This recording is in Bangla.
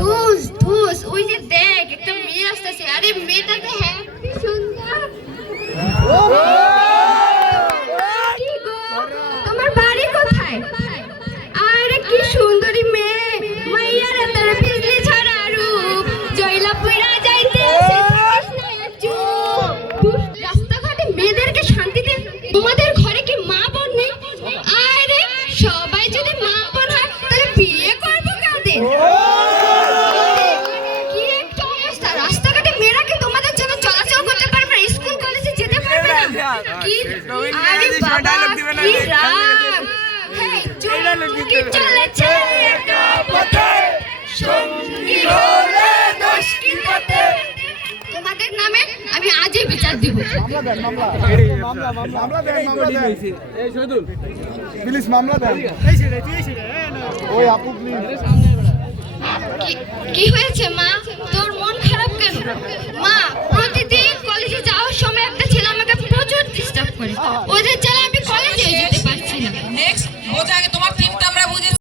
ধুস ধুস ওই যে দেখ একটা মেয়ে আসতেছে আরে মেয়েটা তো হ্যাপি সুন্দর কি গো তোমার বাড়ি কোথায় আরে কি সুন্দরী মেয়ে মাইয়ার তার বিজলি ছড়া রূপ জয়লা পুরা যাইতে রাস্তাঘাটে মেয়েদেরকে শান্তিতে তোমাদের ঘরে কি মা বোন নেই আরে সবাই যদি মা বোন হয় তাহলে বিয়ে করবো কাদের কি একটা অবস্থা রাস্তাঘাটে মেয়েরা কি তোমাদের জন্য চলাচল করতে পারবে না স্কুল কলেজে যেতে পারবে না কি আরে বাবা কি রাগ হেই চুমকি চলেছে একা পথে সঙ্গী হলে দোষ কি তাতে তোমাদের নামে আমি আজই বিচার দিব মামলা দেন এই শহীদুল প্লিজ মামলা দেন ওই আপু প্লিজ কি হয়েছে মা তোর মন খারাপ কেন মা প্রতিদিন কলেজে যাওয়ার সময় একটা ছেলে আমাকে প্রচুর ডিস্টার্ব করে ওদের জ্বালা আমি